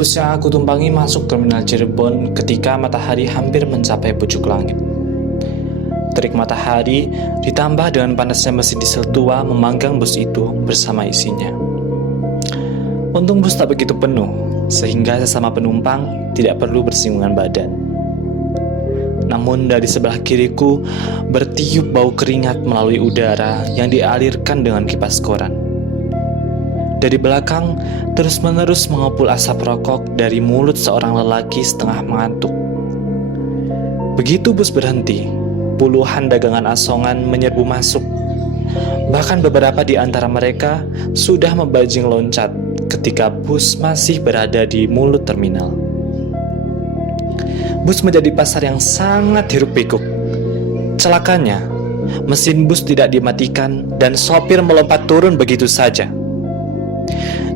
Bus yang aku tumpangi masuk terminal Cirebon ketika matahari hampir mencapai pucuk langit. Terik matahari ditambah dengan panasnya mesin diesel tua memanggang bus itu bersama isinya. Untung bus tak begitu penuh, sehingga sesama penumpang tidak perlu bersinggungan badan. Namun dari sebelah kiriku bertiup bau keringat melalui udara yang dialirkan dengan kipas koran. Dari belakang terus-menerus mengepul asap rokok dari mulut seorang lelaki setengah mengantuk. Begitu bus berhenti, puluhan dagangan asongan menyerbu masuk. Bahkan beberapa di antara mereka sudah membajing loncat ketika bus masih berada di mulut terminal. Bus menjadi pasar yang sangat hiruk-pikuk. Celakanya, mesin bus tidak dimatikan dan sopir melompat turun begitu saja.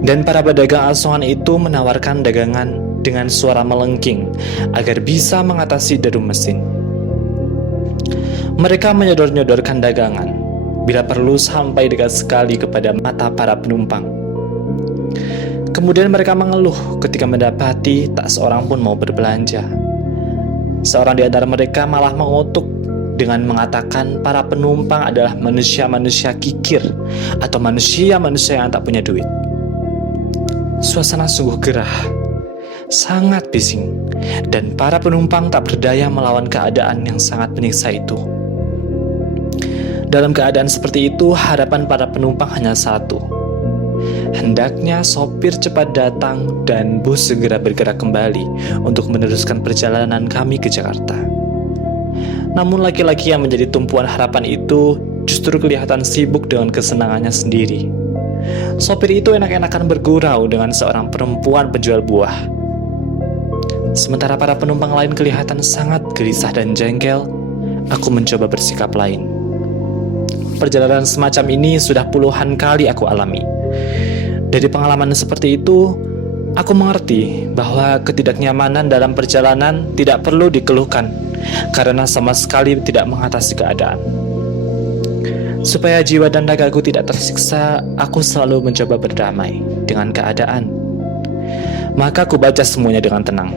Dan para pedagang asongan itu menawarkan dagangan dengan suara melengking agar bisa mengatasi deru mesin. Mereka menyodor-nyodorkan dagangan, bila perlu sampai dekat sekali kepada mata para penumpang. Kemudian mereka mengeluh ketika mendapati tak seorang pun mau berbelanja. Seorang di antara mereka malah mengutuk dengan mengatakan para penumpang adalah manusia-manusia kikir atau manusia-manusia yang tak punya duit. Suasana sungguh gerah, sangat bising, dan para penumpang tak berdaya melawan keadaan yang sangat menyiksa itu. Dalam keadaan seperti itu, harapan para penumpang hanya satu. Hendaknya sopir cepat datang dan bus segera bergerak kembali untuk meneruskan perjalanan kami ke Jakarta. Namun laki-laki yang menjadi tumpuan harapan itu justru kelihatan sibuk dengan kesenangannya sendiri. Sopir itu enak-enakan bergurau dengan seorang perempuan penjual buah. Sementara para penumpang lain kelihatan sangat gelisah dan jengkel, aku mencoba bersikap lain. Perjalanan semacam ini sudah puluhan kali aku alami. Dari pengalaman seperti itu, aku mengerti bahwa ketidaknyamanan dalam perjalanan tidak perlu dikeluhkan karena sama sekali tidak mengatasi keadaan. Supaya jiwa dan ragaku tidak tersiksa, aku selalu mencoba berdamai dengan keadaan. Maka aku baca semuanya dengan tenang.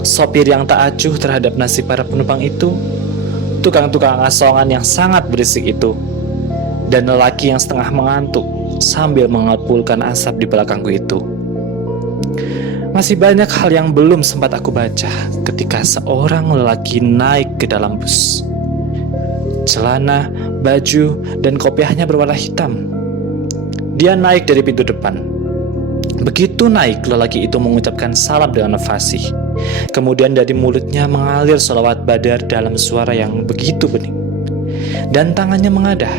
Sopir yang tak acuh terhadap nasib para penumpang itu, tukang-tukang asongan yang sangat berisik itu, dan lelaki yang setengah mengantuk sambil mengepulkan asap di belakangku itu. Masih banyak hal yang belum sempat aku baca ketika seorang lelaki naik ke dalam bus. Celana, baju, dan kopiahnya berwarna hitam. Dia naik dari pintu depan. Begitu naik, lelaki itu mengucapkan salam dengan fasih. Kemudian dari mulutnya mengalir sholawat badar dalam suara yang begitu bening. Dan tangannya mengadah.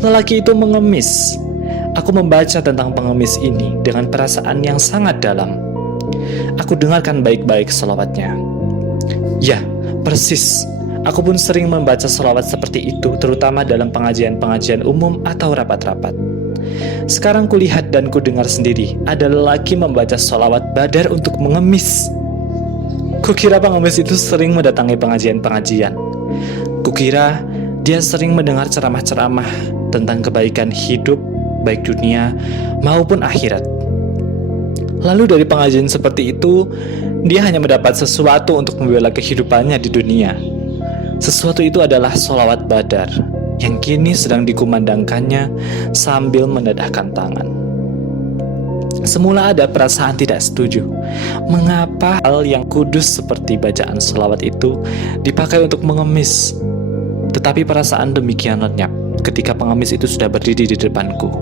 Lelaki itu mengemis. Aku membaca tentang pengemis ini dengan perasaan yang sangat dalam. Aku dengarkan baik-baik sholawatnya. Ya, persis. Aku pun sering membaca sholawat seperti itu, terutama dalam pengajian-pengajian umum atau rapat-rapat. Sekarang kulihat dan kudengar sendiri, ada lelaki membaca sholawat badar untuk mengemis. Kukira pengemis itu sering mendatangi pengajian-pengajian. Kukira dia sering mendengar ceramah-ceramah tentang kebaikan hidup, baik dunia maupun akhirat. Lalu dari pengajian seperti itu, dia hanya mendapat sesuatu untuk membela kehidupannya di dunia. Sesuatu itu adalah sholawat badar yang kini sedang dikumandangkannya sambil menadahkan tangan. Semula ada perasaan tidak setuju. Mengapa hal yang kudus seperti bacaan sholawat itu dipakai untuk mengemis? Tetapi perasaan demikian lenyap ketika pengemis itu sudah berdiri di depanku.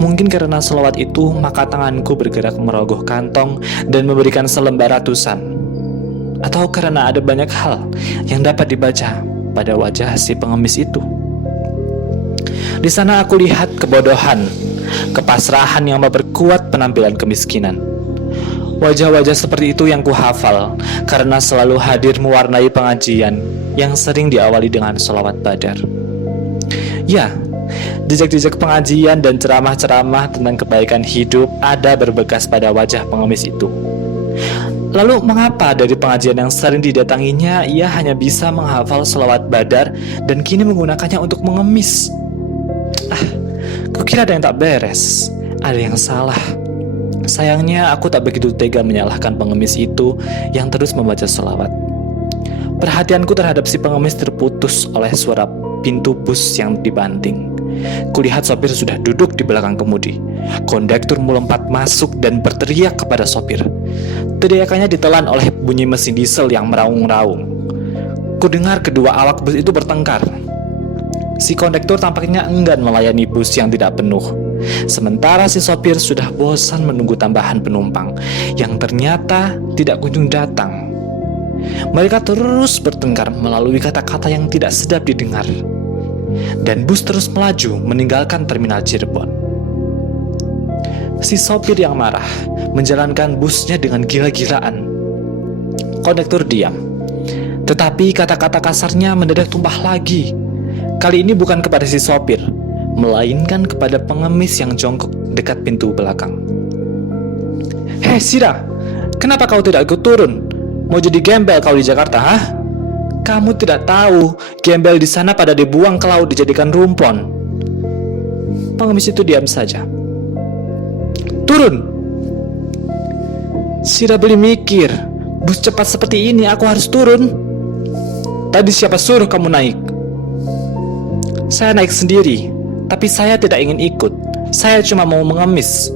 Mungkin karena sholawat itu, maka tanganku bergerak merogoh kantong dan memberikan selembar ratusan. Atau karena ada banyak hal yang dapat dibaca pada wajah si pengemis itu. Di sana aku lihat kebodohan, kepasrahan yang memperkuat penampilan kemiskinan. Wajah-wajah seperti itu yang kuhafal karena selalu hadir mewarnai pengajian yang sering diawali dengan sholawat badar. Ya, jejak-jejak pengajian dan ceramah-ceramah tentang kebaikan hidup ada berbekas pada wajah pengemis itu. Lalu mengapa dari pengajian yang sering didatanginya ia hanya bisa menghafal sholawat badar dan kini menggunakannya untuk mengemis? Kukira ada yang tak beres, ada yang salah. Sayangnya aku tak begitu tega menyalahkan pengemis itu yang terus membaca sholawat. Perhatianku terhadap si pengemis terputus oleh suara pintu bus yang dibanting. Kulihat sopir sudah duduk di belakang kemudi. Kondektur melompat masuk dan berteriak kepada sopir. Teriakannya ditelan oleh bunyi mesin diesel yang meraung-raung. Kudengar kedua awak bus itu bertengkar. Si kondektur tampaknya enggan melayani bus yang tidak penuh. Sementara si sopir sudah bosan menunggu tambahan penumpang yang ternyata tidak kunjung datang. Mereka terus bertengkar melalui kata-kata yang tidak sedap didengar. Dan bus terus melaju meninggalkan terminal Cirebon. Si sopir yang marah menjalankan busnya dengan gila-gilaan. Kondektur diam. Tetapi kata-kata kasarnya mendadak tumpah lagi. Kali ini bukan kepada si sopir, melainkan kepada pengemis yang jongkok dekat pintu belakang. "Hei Sira, kenapa kau tidak ikut turun? Mau jadi gembel kau di Jakarta, hah? Kamu tidak tahu, gembel di sana pada dibuang ke laut dijadikan rumpon." Pengemis itu diam saja. "Turun!" Sira beli mikir, bus cepat seperti ini aku harus turun. "Tadi siapa suruh kamu naik?" "Saya naik sendiri, tapi saya tidak ingin ikut. Saya cuma mau mengemis.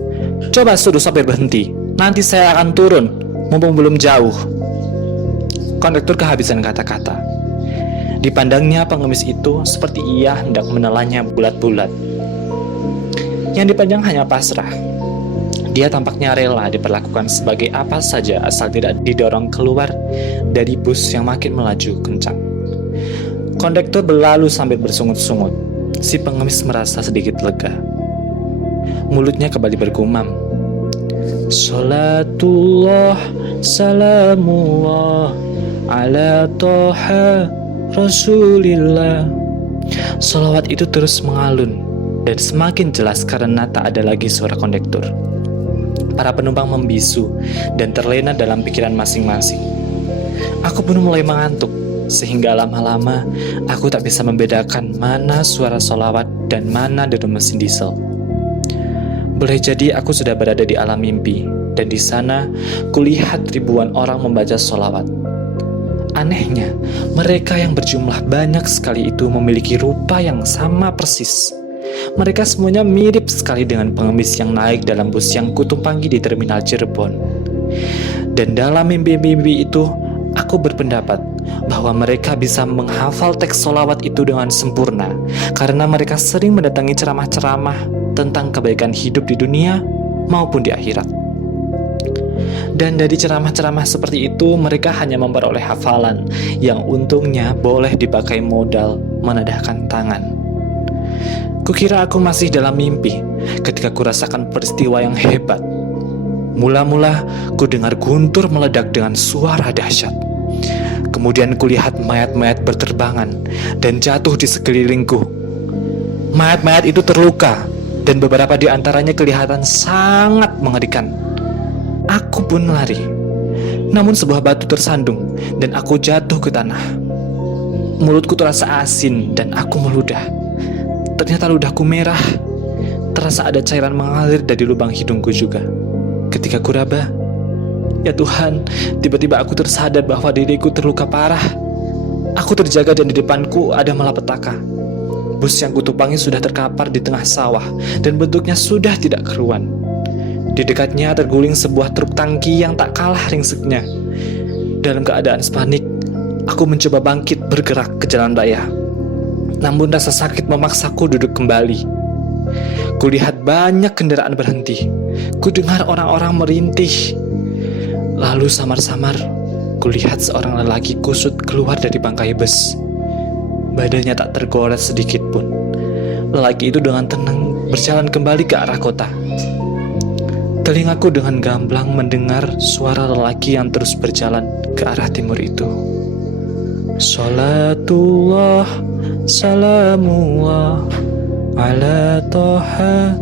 Coba suruh sopir berhenti, nanti saya akan turun, mumpung belum jauh." Kondektur kehabisan kata-kata. Dipandangnya pengemis itu seperti ia hendak menelannya bulat-bulat. Yang dipandang hanya pasrah. Dia tampaknya rela diperlakukan sebagai apa saja asal tidak didorong keluar dari bus yang makin melaju kencang. Kondektur berlalu sambil bersungut-sungut. Si pengemis merasa sedikit lega. Mulutnya kembali bergumam, "Salatullah, salamullah ala toha Rasulillah." Salawat itu terus mengalun dan semakin jelas karena tak ada lagi suara kondektur. Para penumpang membisu dan terlena dalam pikiran masing-masing. Aku pun mulai mengantuk, sehingga lama-lama aku tak bisa membedakan mana suara salawat dan mana deru mesin diesel. Boleh jadi aku sudah berada di alam mimpi, dan di sana kulihat ribuan orang membaca salawat. Anehnya, mereka yang berjumlah banyak sekali itu memiliki rupa yang sama persis. Mereka semuanya mirip sekali dengan pengemis yang naik dalam bus yang kutumpangi di terminal Cirebon. Dan dalam mimpi-mimpi itu, aku berpendapat bahwa mereka bisa menghafal teks sholawat itu dengan sempurna karena mereka sering mendatangi ceramah-ceramah tentang kebaikan hidup di dunia maupun di akhirat. Dan dari ceramah-ceramah seperti itu, mereka hanya memperoleh hafalan yang untungnya boleh dipakai modal menadahkan tangan. Kukira aku masih dalam mimpi ketika kurasakan peristiwa yang hebat. Mula-mula ku dengar guntur meledak dengan suara dahsyat. Kemudian kulihat mayat-mayat berterbangan dan jatuh di sekelilingku. Mayat-mayat itu terluka dan beberapa di antaranya kelihatan sangat mengerikan. Aku pun lari. Namun sebuah batu tersandung dan aku jatuh ke tanah. Mulutku terasa asin dan aku meludah. Ternyata ludahku merah. Terasa ada cairan mengalir dari lubang hidungku juga. Ketika kuraba, ya Tuhan, tiba-tiba aku tersadar bahwa diriku terluka parah. Aku terjaga dan di depanku ada malapetaka. Bus yang kutumpangi sudah terkapar di tengah sawah dan bentuknya sudah tidak keruan. Di dekatnya terguling sebuah truk tangki yang tak kalah ringseknya. Dalam keadaan panik, aku mencoba bangkit bergerak ke jalan raya. Namun rasa sakit memaksaku duduk kembali. Kulihat banyak kendaraan berhenti. Kudengar orang-orang merintih. Lalu samar-samar, kulihat seorang lelaki kusut keluar dari bangkai bus. Badannya tak tergores sedikit pun. Lelaki itu dengan tenang berjalan kembali ke arah kota. Telingaku dengan gamblang mendengar suara lelaki yang terus berjalan ke arah timur itu. Salatullah, salamullah ala toha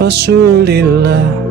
Rasulillah.